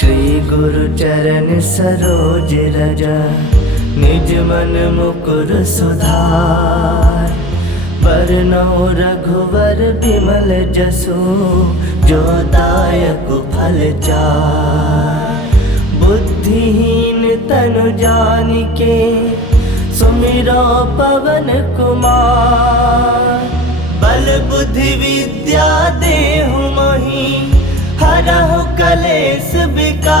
श्री गुरु चरण सरोज रज, निज मन मुकुर सुधार। बरनउँ रघुवर बिमल जसु, जो दायक फल चार। बुद्धिहीन तनु जानिके, सुमिरो पवन कुमार। बल बुद्धि विद्या देहु मोहि, हरहु कलेश विकार।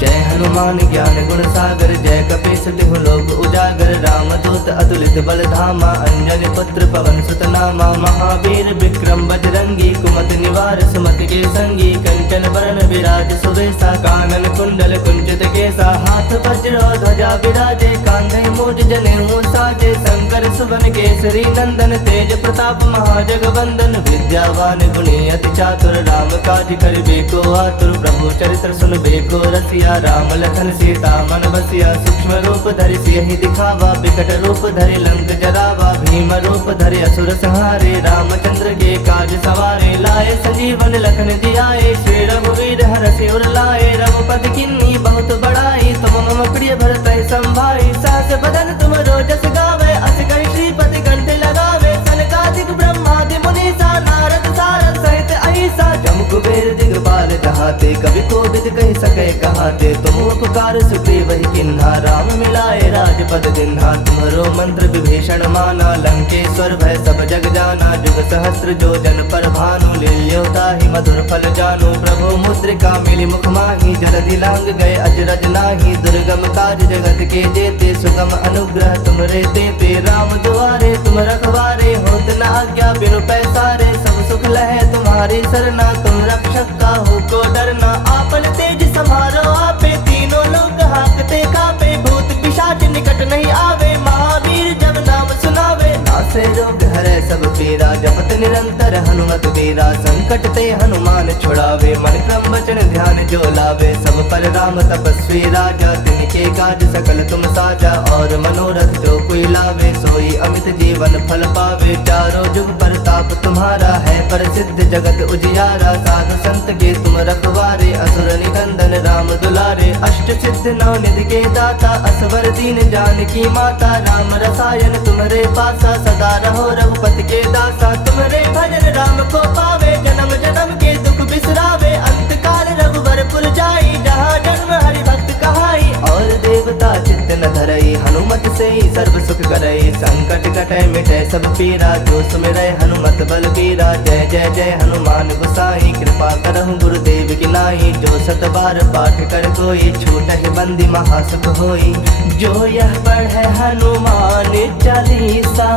जय हनुमान ज्ञान गुण सागर, जय कपीस तिहु लोक उजागर। रामदूत अतुलित बल धामा, अंजनी पुत्र पवन सुत नामा। महावीर विक्रम बजरंगी, कुमति निवार सुमति के संगी। कंचन बरन विराज सुबेसा, कानन कुंडल कुंचित केसा। हाथ वज्र ध्वजा विराजे, कांधे मूज जनेऊ साजे। शंकर सुवन केसरी नंदन, तेज प्रताप महाजगवंदन। विद्यावान गुणी अति चातुर, राम काज करिबे को आतुर। प्रभु चरित्र सुनबे को रसिया, राम लखन सीता मन बसिया। सूक्ष्म रूप धरि सियहि दिखावा, विकट रूप धरि लंक जरावा। भीम रूप धरि असुर संहारे, रामचंद्र के काज सवारे। लाए संजीवन लखन जियाए, श्री रघुवीर हरषि उर लाए। रघुपति किन्नी बहुत बड़ाई, तुम मम प्रिय भरतहि संभाई। सहस बदन तुम रोजस गावे, अस कहि श्रीपति कंठ लगावे। सनकादिक ब्रह्मादि मुनीसा, नारद सारद सहित अहिसा। जम कुबेर दिगपाल जहाते, कवि कोविद कहि सकै कहाते। तुम उपकार सुग्रीव ही किन्हा, राम मिलाए राजपद दिन्हा। तुम्हरो मंत्र विभीषण माना, लंकेश्वर भय सब जग जाना। जुग सहस्त्र जो जन पर भानु, लील्यो ताहि मधुर फल जानु। प्रभु मुद्रिका मिली मुख माहि, जलधि लांग गए अजरज नाही। दुर्गम काज जगत के जेते, सुगम अनुग्रह तुमरे तेते। राम दुआरे तुम रखवारे, होत न आज्ञा बिनु पैसारे। सब सुख लहै तुम्हारी सरना, तुम रक्षक काहू को डरना। आपन तेज समारो आपे, तीनों लोक हांकते कापे। भूत पिशाच निकट नहीं आवे, महावीर जब नाम सुनावे। नासे रोग हरै सब पीरा, जपत निरंतर हनुमत वीरा। संकट ते हनुमान छुड़ावे, मन क्रम वचन ध्यान जो लावे। सब पर राम तपस्वी राजा, तिनके काज सकल तुम साजा। और मनोरथ जो कोई लावे, सोई अमित जीवन फल पावे। चारों जुग परताप तुम्हारा है, प्रसिद्ध जगत उजियारा। साधु संत के तुम रखवारे, असुर निकंदन राम दुलारे। अष्ट सिद्ध नौ निधि के दाता, असवर दीन जानकी माता। राम रसायन तुम्हारे पासा, सदा रहो रघुपति के दासा। तुम्हारे भजन राम को पावे, जन्म जन्म के दुख बिसरावे। अंत काल रघुवर पुर जाई, जहाँ जन्म हरि भक्त कहाई। और देवता चित्त न धरई, हनुमत से ही सर्व सुख करई। संकट कटै मिटै सब पीरा, जो सुमिरै हनुमत बल बीरा। जय जय जय हनुमान गोसाई, कृपा करहु गुरुदेव की नाई। जो सत बार पाठ कर कोई, छूटहि बंदी महासुख होई। जो यह पढ़ै हनुमान चालीसा,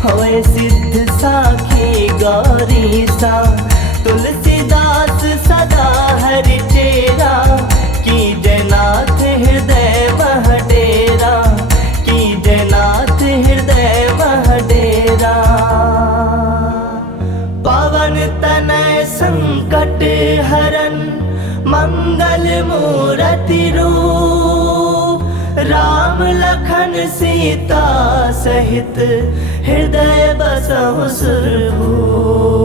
होए सिद्ध साखी गौरीसा। तुलसीदास सदा हरि चेरा, कीजय नाथ हृदय मह डेरा। कीजय नाथ हृदय मह डेरा। पवन तनय संकट हरन, मंगल मूरति रूप। राम लखन सीता सहित, हृदय बसहु सुरभूप।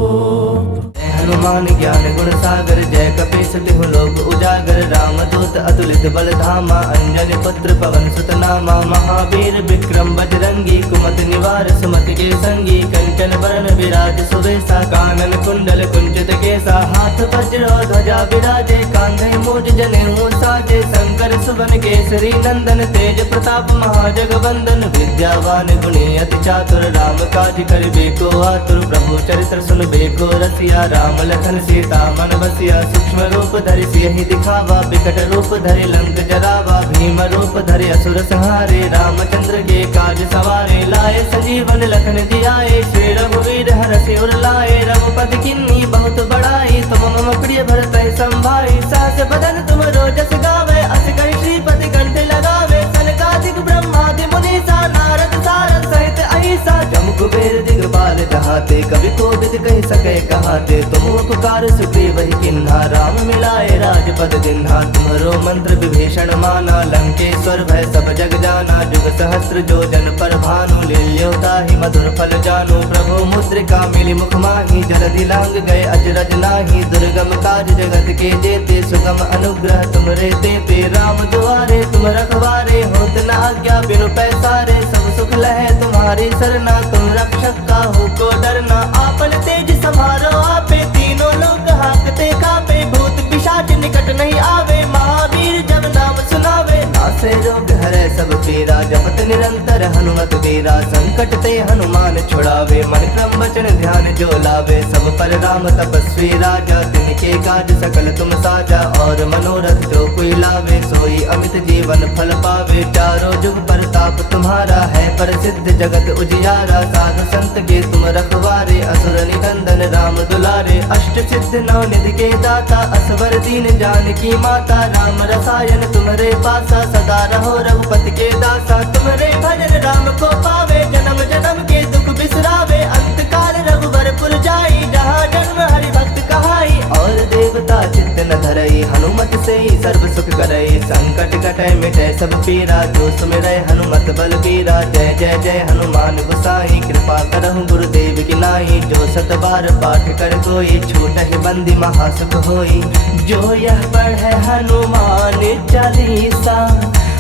हनुमान ज्ञान गुण सागर, जय कपीस तिहु लोक उजागर। रामदूत अतुलित बल धामा, अंजनी पुत्र पवन सुत नामा। महावीर विक्रम बजरंगी, कुमति निवार सुमति के संगी। कंचन बरन विराज सुबेसा, कानन कुंडल कुंचित केसा। हाथ वज्र ध्वजा विराजे, कांधे मूज जनेऊ साजे। शंकर सुवन केसरी नंदन, तेज प्रताप महाजगवंदन। विद्यावान गुणी अति चातुर, राम काज करिबे को आतुर। प्रभु चरित्र सुनबे को रसिया, राम लखन सीता मन बसिया। सूक्ष्म रूप धरि सियहि दिखावा, विकट रूप धरि लंक जरावा। भीम रूप धरि असुर संहारे, रामचंद्र के काज सवारे। लाए संजीवन लखन जियाए, श्री रघुवीर हरषि उर लाए। रघुपति किन्नी बहुत बड़ाई, तुम मम प्रिय भरतहि संभाई। सहस बदन तुम रोजस गावे, अस कहि श्रीपति कंठ लगावे। सनकादिक ब्रह्मादि मुनीसा, नारद सारद सहित अहिसा। जम कुबेर दिगपाल जहाँ जहाते, कभी कोविद कह सके कहाते। तुम उपकार सुग्रीव ही किन्हा, राम मिलाए राजपद दिन्हा। तुम्हारो मंत्र विभीषण माना, लंकेश्वर भय सब जग जाना। जुग सहस्त्र जो जन पर भानु, लील्योता ही मधुर फल जानू। प्रभु मुद्रिका मिली मुख माही, जलधि लांग गए अजरज नाही। दुर्गम काज जगत के जेते, सुगम अनुग्रह तुमरे तेते। राम दुआरे तुम रखवारे, होत न आज्ञा बिनु पैसारे। सब सुख लहे तुम्हारी सरना, तुम रक्षक काहू को डरना। आपन तेज समारो आपे, तीनों लोग हाकते कापे। भूत पिशाच निकट नहीं आवे, महावीर जब नाम सुनावे। नासे रोग हरे सब पीरा, जपत निरंतर हनुमत वीरा। संकट ते हनुमान छुड़ावे, मन क्रम वचन ध्यान जो लावे। सब पर राम तपस्वी राजा, तिनके काज सकल तुम साजा। और मनोरथ जो कोई लावे, सोई अमित जीवन फल पावे। चारों जुग परताप तुम्हारा है, प्रसिद्ध जगत उजियारा। साधु संत के तुम रखवारे, असुर निकंदन राम दुलारे। अष्ट सिद्ध नौ निधि के दाता, असवर दीन जानकी माता। राम रसायन तुम्हारे पासा, सदा रहो रघुपति के दासा। तुम्हारे भजन राम को पावे, जन्म जन्म के दुख बिसरावे। अंत काल रघुबर पुर जाई, जहाँ जन्म हरि भक्त कहाई। और देवता चित्त न धरई, हनुमत से ही सर्व सुख करई। संकट कटै मिटै सब पीरा, जो सुमिरै हनुमत बल बीरा। जय जय जय हनुमान गोसाई, कृपा करहु गुरुदेव की नाई। जो सत बार पाठ कर कोई, छूटहि बंदी महासुख होई। जो यह पढ़ै हनुमान चालीसा,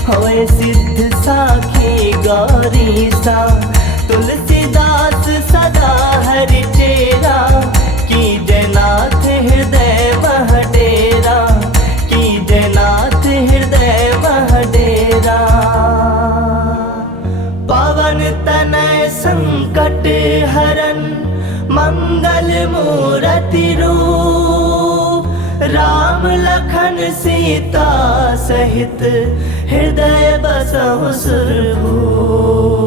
होए सिद्ध साखी गौरीसा। तुलसीदास सदा हरि चेरा, की जयनाथ हृदय मह डेरा। की जयनाथ हृदय मह डेरा। पवन तनय संकट हरन, मंगल मूरति रूप। राम लखन सीता सहित, हृदय बसहु सुरभूप।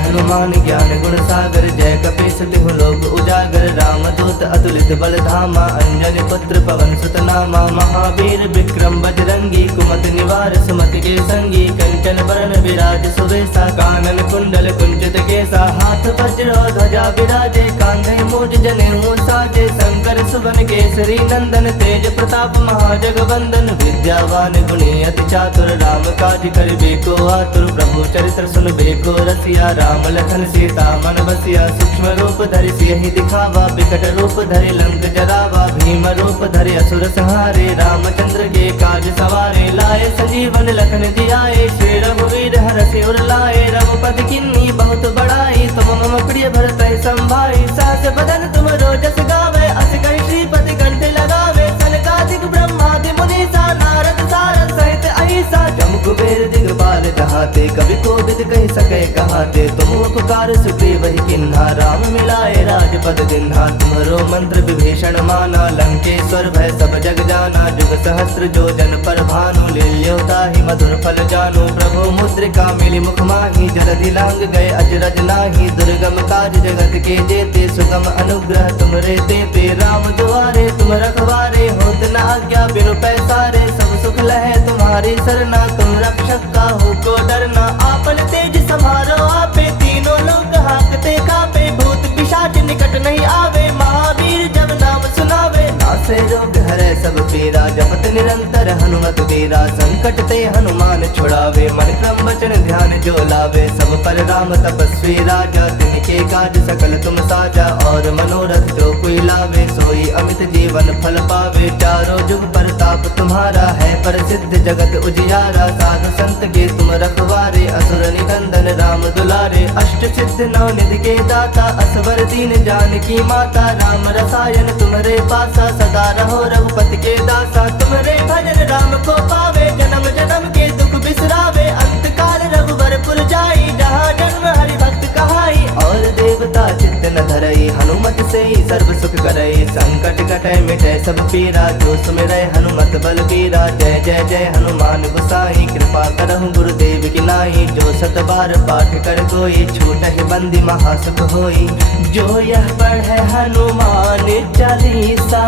हनुमान ज्ञान गुण सागर, जय कपीस तिहु लोक उजागर। राम दूत अतुलित बल धामा, अंजनी पुत्र पवन सुत नामा। महावीर विक्रम बजरंगी, कुमति निवार सुमति के संगी। कंचन बरन विराज सुवेसा, कानन कुंडल कुंचित केसा। हाथ वज्र ध्वजा विराजे, कांधे मूज जनेऊ साजे। शंकर सुवन केसरी नंदन, तेज प्रताप महाजगवंदन। विद्यावान गुणी अति चातुर, राम काज करिबे को आतुर। प्रभु चरित्र सुनबे को रसिया, राम लखन सीता मन बसिया। सूक्ष्म रूप धरि सियहि दिखावा, बिकट रूप धरि लंक जरावा। भीम रूप धरि असुर संहारे, रामचंद्र के काज सवारे। लाए संजीवन लखन जियाए, श्री रघुवीर हरषि उर लाए। रघुपति किन्नी बहुत बड़ाई, तुम मम प्रिय भरत संभाई। सास बदन तुम रोजस गावे, अस कहि श्रीपति कंठ लगावे। सनकादिक ब्रह्मादि मुनीसा, नारद सारद सहित अहिसा। जम कुबेर दिगपाल जहाते, कभी कोविद कह सके कहाते। तुम उपकार सुग्रीव ही किन्हा, राम मिलाए राजपद दिन्हा। तुम्हारो मंत्र विभीषण माना, लंकेश्वर भय सब जग जाना। जुग सहस्त्र जो जन पर भानु, लील्योता ही मधुर फल जानू। प्रभु मुद्रिका मिली मुख माही, जलधि लांग गए अजरज नाही। दुर्गम काज जगत के जेते, सुगम अनुग्रह तुमरे तेते। राम दुआरे तुम रखवारे, होत न आज्ञा बिनु पैसारे। सब सुख लहे तुम्हारी सरना, तुम रक्षक काहू को डरना। आपन तेज समारो आपे, तीनों लोग हाकते कापे। भूत पिशाच निकट नहीं आवे, महावीर जब नाम सुनावे। नासे रोग हरे सब पीरा, जपत निरंतर हनुमत वीरा। संकट ते हनुमान छुड़ावे, मन क्रम वचन ध्यान जो लावे। सब पर राम तपस्वी राजा, तिनके काज सकल तुम साजा। और मनोरथ जो कोई लावे, सोई अमित जीवन फल पावे। चारों जुग परताप तुम्हारा है, प्रसिद्ध जगत उजियारा। साधु संत के तुम रखवारे, असुर निकंदन राम दुलारे। अष्ट सिद्ध नौ निधि के दाता, असवर दीन जानकी माता। राम रसायन तुम्हारे पासा, सदा रहो रघुपति के दासा। तुम्हारे भजन राम को पावे, जन्म जन्म के दुख बिसरावे। अंत काल रघुबर पुर जाई, जहाँ जन्म हरि भक्त कहाई। और देवता चित्त न धरई, हनुमत से ही सर्व सुख करई। संकट कटै मिटै सब पीरा, जो सुमिरै हनुमत बल बीरा। जय जय जय हनुमान गोसाई, कृपा करहु गुरुदेव की नाई। जो सत बार पाठ कर कोई, छूटहि बंदी महासुख होई। जो यह पढ़ै हनुमान चालीसा,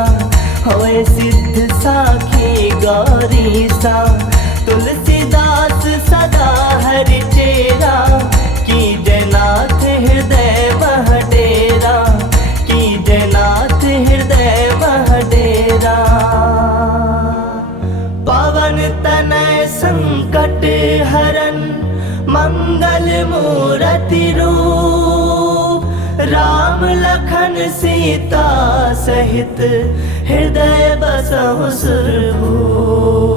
होए सिद्ध साखी गौरीसा। तुलसीदास सदा हरि चेरा, की जयनाथ हृदय मह डेरा। हरन मंगल मूर्ति रूप, राम लखन सीता सहित हृदय बसहु सुरभूप।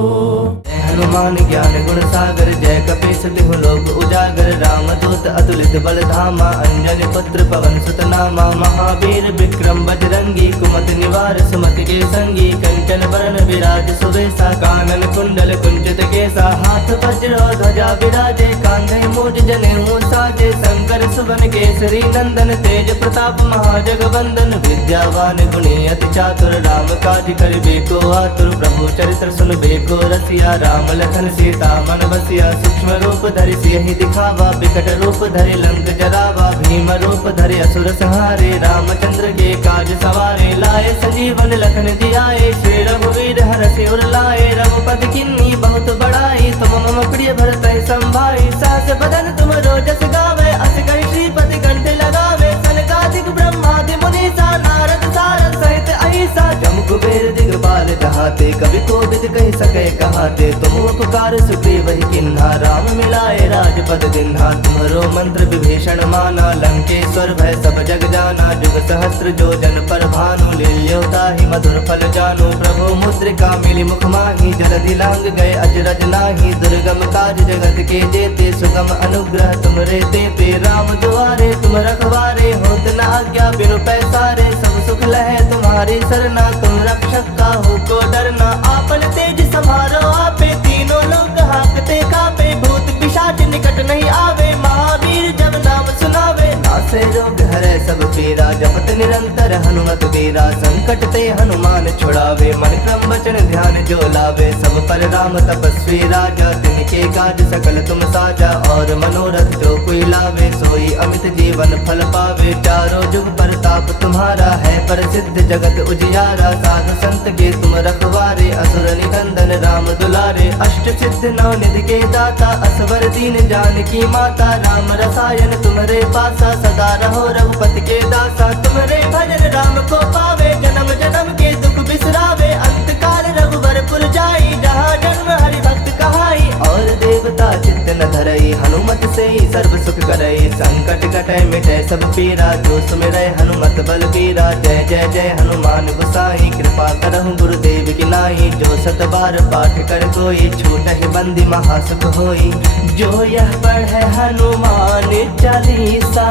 हनुमान ज्ञान गुण सागर, जय कपीस तिहु लोक उजागर, रामदूत अतुलित बल धामा, अंजनी पुत्र पवन सुत नामा। महावीर विक्रम बजरंगी, कुमति निवार सुमति के संगी, कंचन बरन विराज सुबेसा, कानन कुंडल कुंचित केसा। हाथ वज्र ध्वजा विराजे, कांधे मूज जनेऊ साजे, शंकर सुवन केसरी नंदन, तेज प्रताप महाजगवंदन। विद्यावान गुणी अति चातुर, राम काज करिबे को आतुर, प्रभु चरित्र सुनबे को रसिया। राम लखन सीता मन बसिया, सूक्ष्म रूप धरि सियहि दिखावा, विकट रूप धरि लंक जरावा। भीम रूप धरि असुर संहारे, रामचंद्र के काज सवारे। लाए संजीवन लखन जियाए, श्री रघुवीर हरषि उर लाए। रघुपति किन्नी बहुत बड़ाई, तुम मम प्रिय भरतहि संभाई। सहस बदन तुम रोजस गावे, अस कहि श्रीपति कंठ लगावे। सनकादिक ब्रह्मादि मुनीसा, नारद सारद सहित अहिसा। जम कुबेर दिगपाल जहाते, कवि कोविद कहि सकै कहाते। तुम उपकार सुग्रीव ही किन्हा, राम मिलाए राजपद दिन्हा। तुम्हरो मंत्र विभीषण माना, लंकेश्वर भय सब जग जाना। जुग सहस्त्र जो जन पर भानु, लील्यो ताहि मधुर फल जानू। प्रभु मुद्रिका मिली मुख माहि, जलधि लांग गए अजरज नाही। दुर्गम काज जगत के जेते, सुगम अनुग्रह तुमरे तेते। राम दुआरे तुम रखवारे, होत न आज्ञा बिनु पैसारे। सब सुख लहे तुम्हारी सरना, तुम रक्षक काहू को डरना। आपन तेज समारो आपे, तीनों लोग हाकते कापे। भूत पिशाच निकट नहीं आवे, महावीर जब नाम सुनावे। नासे रोग हरै सब पीरा, जपत निरंतर हनुमत वीरा। संकट ते हनुमान छुड़ावे, मन क्रम वचन ध्यान जो लावे। सब पर राम तपस्वी राजा, तिनके काज सकल तुम साजा। और मनोरथ जो कोई लावे, सोई अमित जीवन फल पावे। चारों जुग परताप तुम्हारा है, प्रसिद्ध जगत उजियारा। साधु संत के तुम रखवारे, असुर निकंदन राम दुलारे। अष्ट सिद्ध नौ निधि के दाता, असवर दीन जानकी माता। राम रसायन तुम्हारे पासा, सदा रहो रघुपति के दासा। तुम्हारे भजन राम को पावे, जन्म जन्म के दुख बिसरावे। अंत काल रघुबर पुर जाई, जहाँ जन्म हरि भक्त कहाई। और देवता चित्त न धरई, हनुमत से ही सर्व सुख करई। संकट कटै मिटै सब पीरा, जो सुमिरै हनुमत बलबीरा। जय जय जय हनुमान गोसाई, कृपा करहु गुरुदेव की नाई। जो सत बार पाठ कर कोई, छूटहि बंदी महासुख होई। जो यह पढ़े हनुमान चालीसा,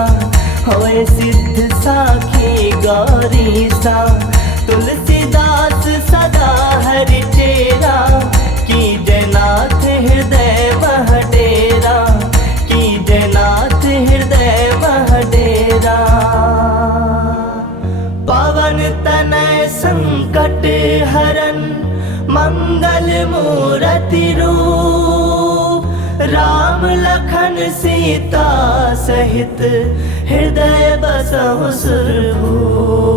होए सिद्ध साखी गौरीसा। तुलसीदास सदा हरि चेरा, की जयनाथ हृदय मह डेरा। की जयनाथ हृदय मह डेरा। पवन तनय संकट हरन मंगल मूर्ति रूप, राम लखन सीता सहित हृदय बसहु सुरभूप।